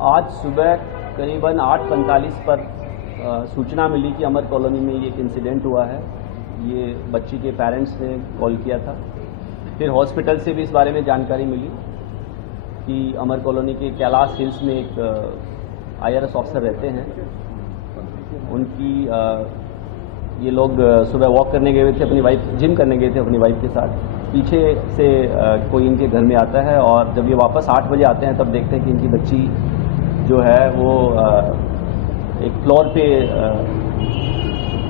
आज सुबह करीबन 8:45 पर सूचना मिली कि अमर कॉलोनी में ये एक इंसिडेंट हुआ है। ये बच्ची के पेरेंट्स ने कॉल किया था। फिर हॉस्पिटल से भी इस बारे में जानकारी मिली कि अमर कॉलोनी के कैलाश हिल्स में एक IRS ऑफिसर रहते हैं। उनकी ये लोग सुबह वॉक करने गए थे, अपनी वाइफ जिम करने गए थे अपनी वाइफ के साथ। पीछे से कोई इनके घर में आता है और जब ये वापस 8 बजे आते हैं तब देखते हैं कि इनकी बच्ची जो है वो एक फ्लोर पे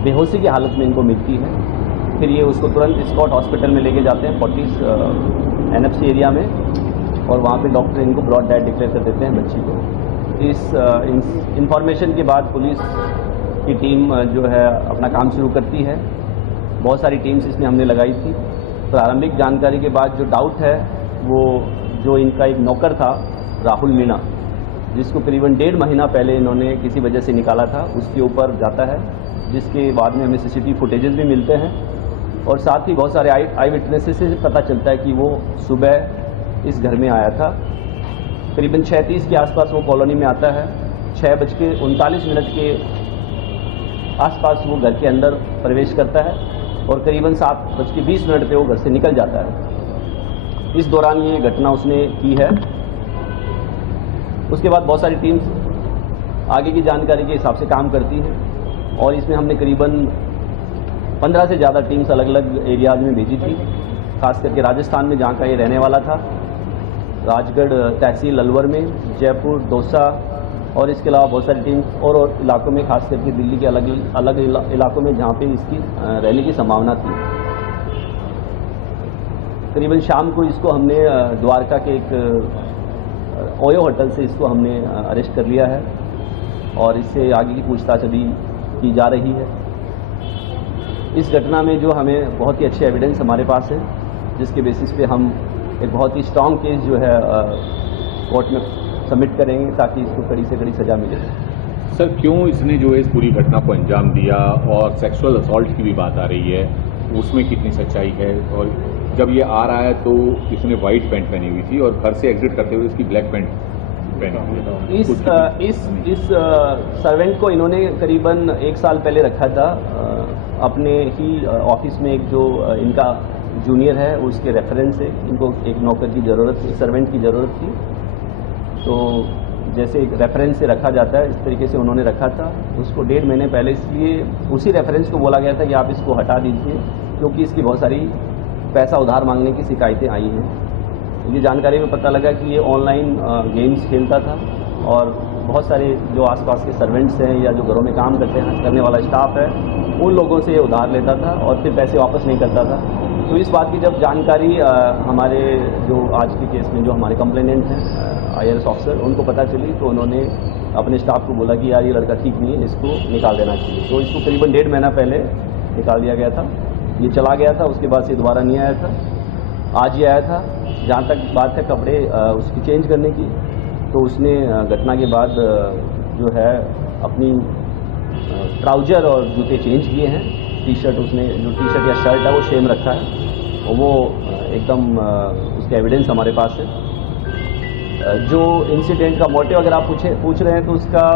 बेहोशी की हालत में इनको मिलती है। फिर ये उसको तुरंत स्कॉट हॉस्पिटल में लेके जाते हैं 40 NFC एरिया में, और वहाँ पे डॉक्टर इनको ब्रॉड डेड डिक्लेयर कर देते हैं बच्ची को। इस इंफॉर्मेशन के बाद पुलिस की टीम जो है अपना काम शुरू करती है। बहुत सारी टीम्स इसमें हमने लगाई थी। प्रारंभिक जानकारी के बाद जो डाउट है वो जो इनका एक नौकर था राहुल मीणा, जिसको करीबन 1.5 महीना पहले इन्होंने किसी वजह से निकाला था, उसके ऊपर जाता है, जिसके बाद में हमें CCTV फुटेजेस भी मिलते हैं। और साथ ही बहुत सारे आई विटनेसेस से पता चलता है कि वो सुबह इस घर में आया था। करीबन 6:30 के आसपास वो कॉलोनी में आता है। 6:39 के आसपास वो घर के अंदर प्रवेश करता है और करीबन 7:20 पे वो घर से निकल जाता है। इस दौरान ये घटना उसने की है। उसके बाद बहुत सारी टीम्स आगे की जानकारी के हिसाब से काम करती हैं और इसमें हमने करीबन 15 से ज़्यादा टीम्स अलग अलग एरियाज में भेजी थी, खास करके राजस्थान में जहाँ का ये रहने वाला था, राजगढ़ तहसील अलवर में, जयपुर, दौसा, और इसके अलावा बहुत सारी टीम्स और इलाकों में, खास करके दिल्ली के अलग इलाकों में जहाँ पे इसकी रहने की संभावना थी। करीबन शाम को इसको हमने द्वारका के एक ओयो होटल से इसको हमने अरेस्ट कर लिया है और इससे आगे की पूछताछ अभी की जा रही है। इस घटना में जो हमें बहुत ही अच्छे एविडेंस हमारे पास है, जिसके बेसिस पे हम एक बहुत ही स्ट्रॉन्ग केस जो है कोर्ट में सबमिट करेंगे ताकि इसको कड़ी से कड़ी सजा मिले। सर, क्यों इसने जो है इस पूरी घटना को अंजाम दिया, और सेक्सुअल असॉल्ट की भी बात आ रही है, उसमें कितनी सच्चाई है? और जब ये आ रहा है तो इसने वाइट पैंट पहनी हुई थी और घर से एग्जिट करते हुए इसकी ब्लैक पैंट पहनी हुई थी। इस सर्वेंट को इन्होंने करीबन 1 साल पहले रखा था अपने ही ऑफिस में। एक जो इनका जूनियर है उसके रेफरेंस से इनको एक नौकर की ज़रूरत, एक सर्वेंट की ज़रूरत थी, तो जैसे एक रेफरेंस से रखा जाता है इस तरीके से उन्होंने रखा था उसको 1.5 महीने पहले। इसलिए उसी रेफरेंस को बोला गया था कि आप इसको हटा दीजिए, क्योंकि इसकी बहुत सारी पैसा उधार मांगने की शिकायतें आई हैं। ये जानकारी में पता लगा कि ये ऑनलाइन गेम्स खेलता था और बहुत सारे जो आसपास के सर्वेंट्स हैं या जो घरों में काम करने वाला स्टाफ है, उन लोगों से ये उधार लेता था और फिर पैसे वापस नहीं करता था। तो इस बात की जब जानकारी हमारे जो आज के केस में जो हमारे कंप्लेनेंट हैं IRS ऑफिसर, उनको पता चली, तो उन्होंने अपने स्टाफ को बोला कि यार ये लड़का ठीक नहीं है, इसको निकाल देना चाहिए। तो इसको करीबन 1.5 महीना पहले निकाल दिया गया था। ये चला गया था, उसके बाद से दोबारा नहीं आया था। आज ही आया था। जहाँ तक बात है कपड़े उसकी चेंज करने की, तो उसने घटना के बाद जो है अपनी ट्राउजर और जूते चेंज किए हैं। टी-शर्ट उसने, जो टी-शर्ट या शर्ट है वो सेम रखा है और वो एकदम उसके एविडेंस हमारे पास है। जो इंसिडेंट का मोटिव अगर आप पूछ रहे हैं तो उसका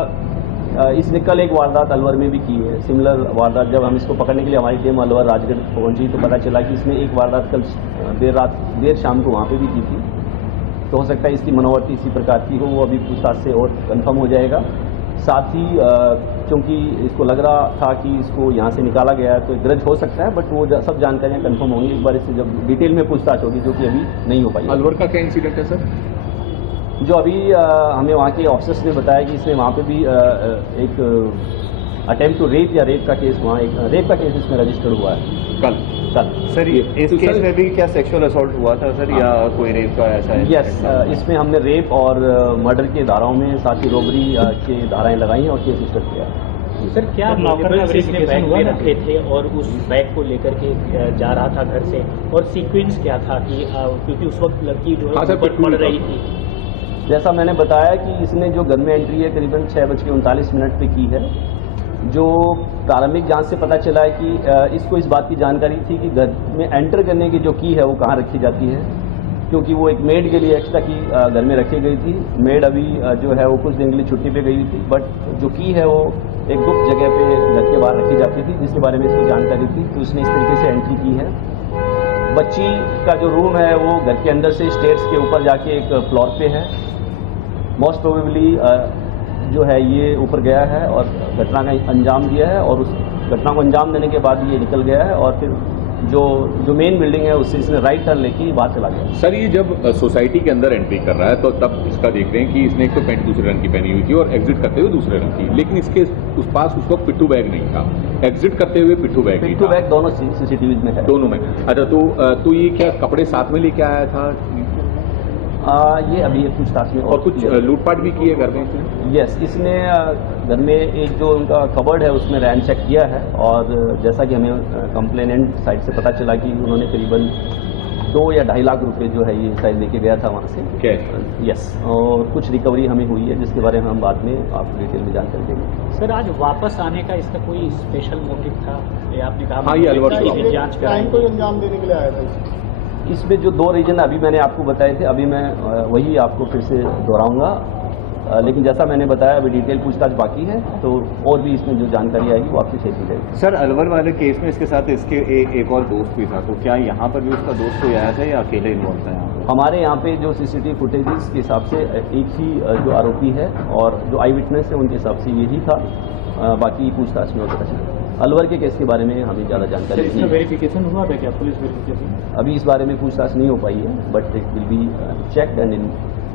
इसने कल एक वारदात अलवर में भी की है, सिमिलर वारदात। जब हम इसको पकड़ने के लिए हमारी टीम अलवर राजगढ़ पहुंची तो पता चला कि इसने एक वारदात कल देर शाम को वहाँ पे भी की थी। तो हो सकता है इसकी मनोवृत्ति इसी प्रकार की हो, वो अभी पूछताछ से और कंफर्म हो जाएगा। साथ ही क्योंकि इसको लग रहा था कि इसको यहाँ से निकाला गया है तो ग्रज हो सकता है, बट वो सब जानकारियाँ कंफर्म होंगी एक बार इससे जब डिटेल में पूछताछ होगी, जो कि अभी नहीं हो पाई। अलवर का क्या इंसिडेंट है सर? जो अभी हमें वहाँ के ऑफिसर्स ने बताया कि इसमें वहाँ पे भी एक अटेम्प्ट टू रेप या रेप का केस, वहाँ एक रेप का केस इसमें रजिस्टर्ड हुआ है कल। सर इस केस में भी क्या सेक्सुअल असॉल्ट हुआ था सर, या कोई रेप का ऐसा है? यस, इसमें हमने रेप और मर्डर के धाराओं में, साथ ही रॉबरी के धाराएं लगाई हैं और केस रजिस्टर किया है। सर, क्या नौकर से इसने बैग में रखे थे और उस बैग को लेकर के जा रहा था घर से, और सीक्वेंस क्या था कि क्योंकि उस वक्त लड़की जो है पढ़ रही थी? जैसा मैंने बताया कि इसने जो घर में एंट्री है करीबन 6:39 पे की है। जो प्रारंभिक जांच से पता चला है कि इसको इस बात की जानकारी थी कि घर में एंटर करने की जो की है वो कहाँ रखी जाती है। क्योंकि वो एक मेड के लिए एक्स्ट्रा की घर में रखी गई थी। मेड अभी जो है वो कुछ दिन के लिए छुट्टी पे गई हुई थी, बट जो की है वो एक गुप्त जगह पे घर के बाहर रखी जाती थी, जिसके बारे में इसको जानकारी थी, तो उसने इस तरीके से एंट्री की है। बच्ची का जो रूम है वो घर के अंदर से स्टेयर्स के ऊपर जाके एक फ्लोर पे है। मोस्ट प्रोबेबली जो है ये ऊपर गया है और घटना का अंजाम दिया है, और उस घटना को अंजाम देने के बाद ये निकल गया है, और फिर जो मेन बिल्डिंग है उससे इसने राइट टर्न लेके बाहर चला गया। सर, ये जब सोसाइटी के अंदर एंट्री कर रहा है तो तब इसका देख रहे हैं कि इसने एक तो पैंट दूसरे रंग की पहनी हुई थी और एग्जिट करते हुए दूसरे रंग की, लेकिन इसके उस पास उस वक्त पिट्ठू बैग नहीं था। एग्जिट करते हुए पिट्ठू बैग नहीं था। पिट्ठू बैग दोनों सीसीटीवी में है। दोनों में। अच्छा, तो ये क्या कपड़े साथ में लेके आया था? ये अभी एक पूछताछ में और कुछ लूटपाट भी की है घर में इसने? यस, इसने घर में एक जो उनका कबर्ड है उसमें रैन चेक किया है, और जैसा कि हमें कंप्लेनेंट साइड से पता चला कि उन्होंने करीबन 2 या 2.5 लाख रुपए जो है ये शायद लेके गया था वहाँ से कैश। यस, और कुछ रिकवरी हमें हुई है जिसके बारे में हम बाद में आपको डिटेल में जानकारी देंगे। सर, आज वापस आने का इसका कोई स्पेशल मोटिव था? ये आपने कहा हाँ, ये अलवर की जांच कराएंगे, को अंजाम देने के लिए आया था। इसमें जो 2 रीजन अभी मैंने आपको बताए थे, अभी मैं वही आपको फिर से दोहराऊंगा, लेकिन जैसा मैंने बताया अभी डिटेल पूछताछ बाकी है, तो और भी इसमें जो जानकारी आएगी वो आपसे शेयर की जाएगी। सर, अलवर वाले केस में इसके साथ इसके एक और दोस्त भी था, तो क्या यहाँ पर भी उसका दोस्त कोई आया था या अकेले इन्वॉल्व था यहाँ पर? हमारे यहाँ पे जो सीसीटीवी फुटेजेस के हिसाब से एक ही जो आरोपी है और जो आई विटनेस है उनके हिसाब से यही था। बाकी पूछताछ में और पता चला। अलवर के केस के बारे में हमें ज़्यादा जानकारी नहीं है। वेरिफिकेशन हुआ था क्या, पुलिस वेरिफिकेशन? अभी इस बारे में पूछताछ नहीं हो पाई है, but it will be checked and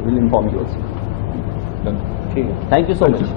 will inform you also. ठीक है, थैंक यू सो मच।